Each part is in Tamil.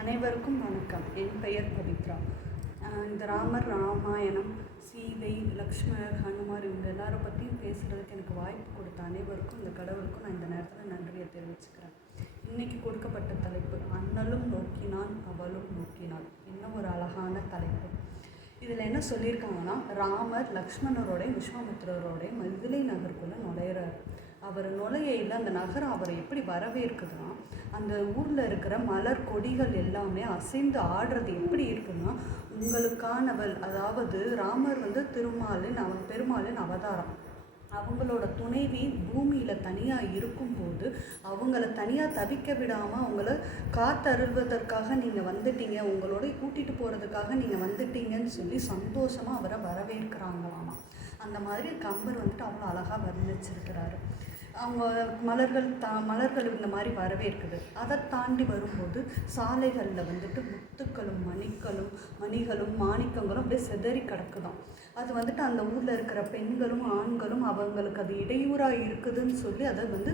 அனைவருக்கும் வணக்கம். என் பெயர் பவித்ரா. இந்த ராமர் ராமாயணம் சீதை லக்ஷ்மணர் ஹனுமார் இவங்க எல்லாரை பற்றியும் பேசுகிறதுக்கு எனக்கு வாய்ப்பு கொடுத்த அனைவருக்கும் இந்த கடவுளுக்கும் நான் இந்த நேரத்தில் நன்றியை தெரிவிச்சுக்கிறேன். இன்றைக்கி கொடுக்கப்பட்ட தலைப்பு அண்ணலும் நோக்கினான் அவளும் நோக்கினாள். என்ன ஒரு அழகான தலைப்பு. இதில் என்ன சொல்லியிருக்காங்கன்னா ராமர் லக்ஷ்மணரோடையும் விஸ்வாமித்திரரோடையும் மதுரை நகருக்குள்ளே நுழையிறாரு. அவர் நுழையில அந்த நகரம் அவரை எப்படி வரவேற்குதுன்னா அந்த ஊரில் இருக்கிற மலர் கொடிகள் எல்லாமே அசைந்து ஆடுறது எப்படி இருக்குன்னா உங்களுக்கானவள் அதாவது ராமர் வந்து திருமாலின் அவன் பெருமாளின் அவதாரம். அவங்களோட துணைவி பூமியில் தனியாக இருக்கும்போது அவங்கள தனியாக தவிக்க விடாமல் அவங்கள காத்தருள்வதற்காக நீங்கள் வந்துட்டீங்க உங்களோட கூட்டிகிட்டு போகிறதுக்காக நீங்கள் வந்துட்டீங்கன்னு சொல்லி சந்தோஷமாக அவரை வரவேற்கிறாங்களாமா. அந்த மாதிரி கம்பர் வந்துட்டு அவ்வளோ அழகாக வர்ணிச்சிருக்கிறாரு. அவங்க மலர்கள் தா மலர்கள் இந்த மாதிரி வரவேற்குது அதை தாண்டி வரும்போது சாலைகளில் வந்துட்டு முத்துக்களும் மணிக்களும் மணிகளும் மாணிக்கங்களும் அப்படியே சிதறி கிடக்குதான் அது வந்துட்டு அந்த ஊரில் இருக்கிற பெண்களும் ஆண்களும் அவங்களுக்கு அது இடையூறாக இருக்குதுன்னு சொல்லி அதை வந்து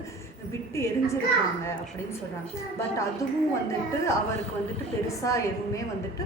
விட்டு எரிஞ்சிருக்காங்க அப்படின்னு சொல்கிறாங்க பட் அதுவும் வந்துட்டு அவருக்கு வந்துட்டு பெருசாக எதுவுமே வந்துட்டு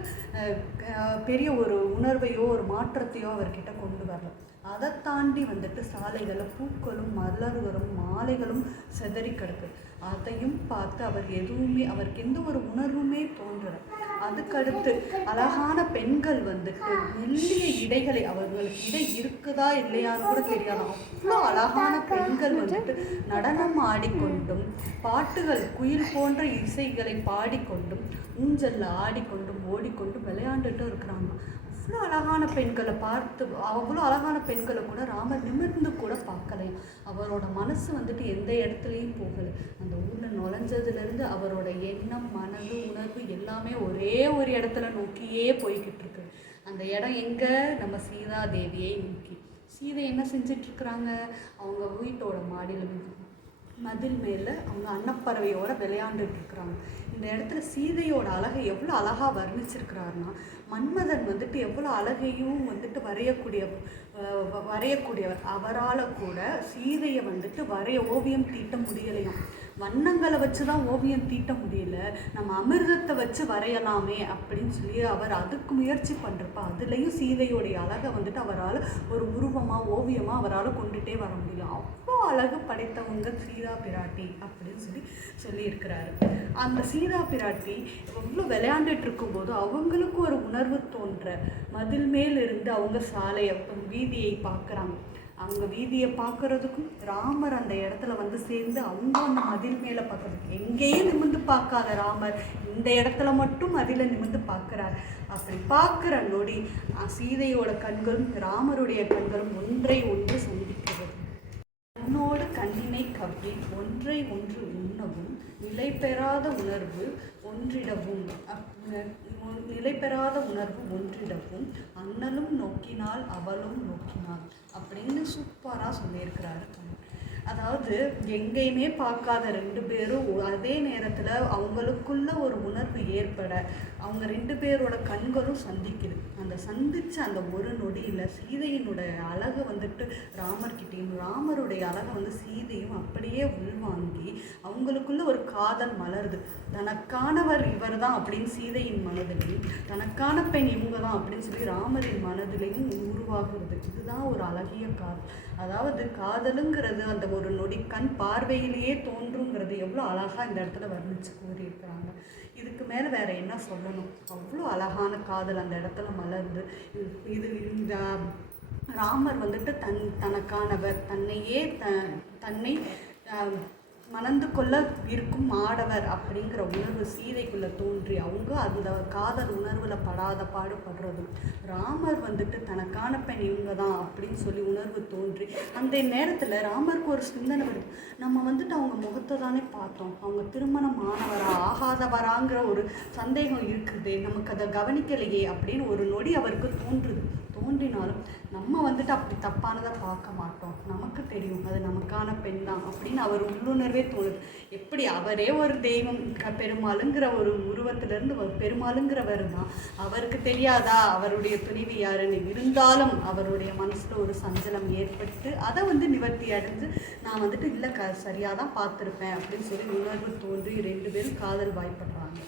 பெரிய ஒரு உணர்வையோ ஒரு மாற்றத்தையோ அவர்கிட்ட கொண்டு வரல. அதை தாண்டி வந்துட்டு சாலைகளில் பூக்களும் மலர்களும் மாலைகளும் செதறி கிடக்கு. அதையும் பார்த்து அவர் எதுவுமே அவருக்கு எந்த ஒரு உணர்வுமே தோன்றலை. அதுக்கடுத்து அழகான பெண்கள் வந்துட்டு மெல்லிய இடைகளை அவர்களுக்கு இடை இருக்குதா இல்லையான்னு கூட தெரியாது. அவ்வளோ அழகான பெண்கள் வந்துட்டு நடனம் ஆடிக்கொண்டும் பாட்டுகள் குயில் போன்ற இசைகளை பாடிக்கொண்டும் ஊஞ்சல்ல ஆடிக்கொண்டும் ஓடிக்கொண்டும் விளையாண்டுட்டு இருக்கிறாங்க. அவ்வளோ அழகான பெண்களை பார்த்து அவ்வளோ அழகான பெண்களை கூட ராமர் நிமிர்ந்து கூட பார்க்கலையும் அவரோட மனசு வந்துட்டு எந்த இடத்துலையும் போகலை. அந்த ஊரில் நுழைஞ்சதுலேருந்து அவரோட எண்ணம் மனது உணர்வு எல்லாமே ஒரே ஒரு இடத்துல நோக்கியே போய்கிட்டு இருக்கு. அந்த இடம் எங்கே? நம்ம சீதா தேவியை நோக்கி. சீதை என்ன செஞ்சிட்ருக்குறாங்க அவங்க வீட்டோட மாடியில் மதில் மேலே அவங்க அன்னப்பறவையோட விளையாண்டுட்டு இருக்கிறாங்க இந்த இடத்துல சீதையோட அழகை எவ்வளோ அழகாக வர்ணிச்சிருக்கிறாருன்னா மன்மதன் வந்துட்டு எவ்வளோ அழகையும் வந்துட்டு வரையக்கூடிய வரையக்கூடியவர் அவரால் கூட சீதையை வந்துட்டு வரைய ஓவியம் தீட்ட முடியலையாம். வண்ணங்களை வச்சு தான் ஓவியம் தீட்ட முடியல. நம்ம அமிர்தத்தை வச்சு வரையலாமே அப்படின்னு சொல்லி அவர் அதுக்கு முயற்சி பண்ணுறப்ப அதுலேயும் சீதையோடைய அழகை வந்துட்டு அவரால் ஒரு உருவமாக ஓவியமாக அவரால் கொண்டுகிட்டே வர முடியல. அவ்வளோ அழகு படைத்தவங்க சீதா பிராட்டி அப்படின்னு சொல்லி சொல்லியிருக்கிறாரு. அந்த சீதா பிராட்டி எவ்வளோ விளையாண்டுட்டு இருக்கும்போது அவங்களுக்கும் ஒரு உணர்வு தோன்ற மதில் மேல் இருந்து அவங்க சாலையை வீதியை பார்க்குறாங்க. அவங்க வீதியை பார்க்கறதுக்கும் ராமர் அந்த இடத்துல வந்து சேர்ந்து அவங்க அந்த மதில் மேலே பார்க்கறதுக்கு எங்கேயும் நிமிர்ந்து பார்க்காத ராமர் இந்த இடத்துல மட்டும் மதில நிமிர்ந்து பார்க்குறார். அப்படி பார்க்குற நொடி சீதையோட கண்களும் ராமருடைய கண்களும் ஒன்றை ஒன்று ஒன்றை ஒன்று உண்ணவும் நிலை பெறாத உணர்வு ஒன்றிடவும் அப்- நிலை பெறாத உணர்வு ஒன்றிடவும் அண்ணனும் நோக்கினாள் அவளும் நோக்கினாள் அப்படின்னு சூப்பராக சொல்லியிருக்கிறாரு அதாவது எங்கேயுமே பார்க்காத ரெண்டு பேரும் அதே நேரத்தில் அவங்களுக்குள்ள ஒரு உணர்வு ஏற்பட அவங்க ரெண்டு பேரோட கண்களும் சந்திக்குது. அந்த சந்திச்ச அந்த ஒரு நொடியில் சீதையினுடைய அழகை வந்துட்டு ராமர்கிட்டையும் ராமருடைய அழகை வந்து சீதையும் அப்படியே உள்வாங்கி அவங்களுக்குள்ள ஒரு காதல் மலருது. தனக்கானவர் இவர் தான் அப்படின்னு சீதையின் மனதிலையும் தனக்கான பெண் இவங்க தான் அப்படின்னு சொல்லி ராமரின் மனதிலையும் உருவாகிறது. இதுதான் ஒரு அழகிய காதல். அதாவது காதலுங்கிறது அந்த ஒரு நொடி கண் பார்வையிலேயே தோன்றுங்கிறது எவ்வளோ அழகாக இந்த இடத்துல வர்ணித்து கூறியிருக்கிறாங்க. இதுக்கு மேலே வேறு என்ன சொல்லணும்? அவ்வளோ அழகான காதல் அந்த இடத்துல மலர்ந்து இது- இது இந்த ராமர் வந்துட்டு தன் தனக்கானவர் தன்னையே த தன்னை மணந்து கொள்ள இருக்கும் ஆடவர் அப்படிங்கிற உணர்வு சீதைக்குள்ள தோன்றி அவங்க அந்த காதல் உணர்வுல படாத பாடுபடுறதும் ராமர் வந்துட்டு தனக்கான பெண் இவங்க தான் அப்படின்னு சொல்லி உணர்வு தோன்றி அந்த நேரத்தில் ராமருக்கு ஒரு சிந்தனை வருது. நம்ம வந்துட்டு அவங்க முகத்தை தானே பார்த்தோம். அவங்க திருமணம் ஆனவரா ஆகாதவராங்கிற ஒரு சந்தேகம் இருக்குது. நமக்கு அதை கவனிக்கலையே அப்படின்னு ஒரு நொடி அவருக்கு தோன்றுது. தோன்றினாலும் நம்ம வந்துட்டு அப்படி தப்பானதை பார்க்க மாட்டோம். நமக்கு தெரியும் அது நமக்கான பெண் தான் அப்படின்னு அவர் உள்ளுணர்வே தோணுது எப்படி அவரே ஒரு தெய்வம் பெருமாளுங்கிற ஒரு உருவத்திலிருந்து பெருமாளுங்கிறவர் தான். அவருக்கு தெரியாதா? அவருடைய துணிவு யாருன்னு இருந்தாலும் அவருடைய மனசுல ஒரு சஞ்சலம் ஏற்பட்டு அதை வந்து நிவர்த்தி அடைஞ்சு நான் வந்துட்டு இல்லை க சரியாக தான் பார்த்துருப்பேன். அப்படின்னு சொல்லி உணர்வு தோன்றி ரெண்டு பேரும் காதல் வாய்ப்படுறாங்க.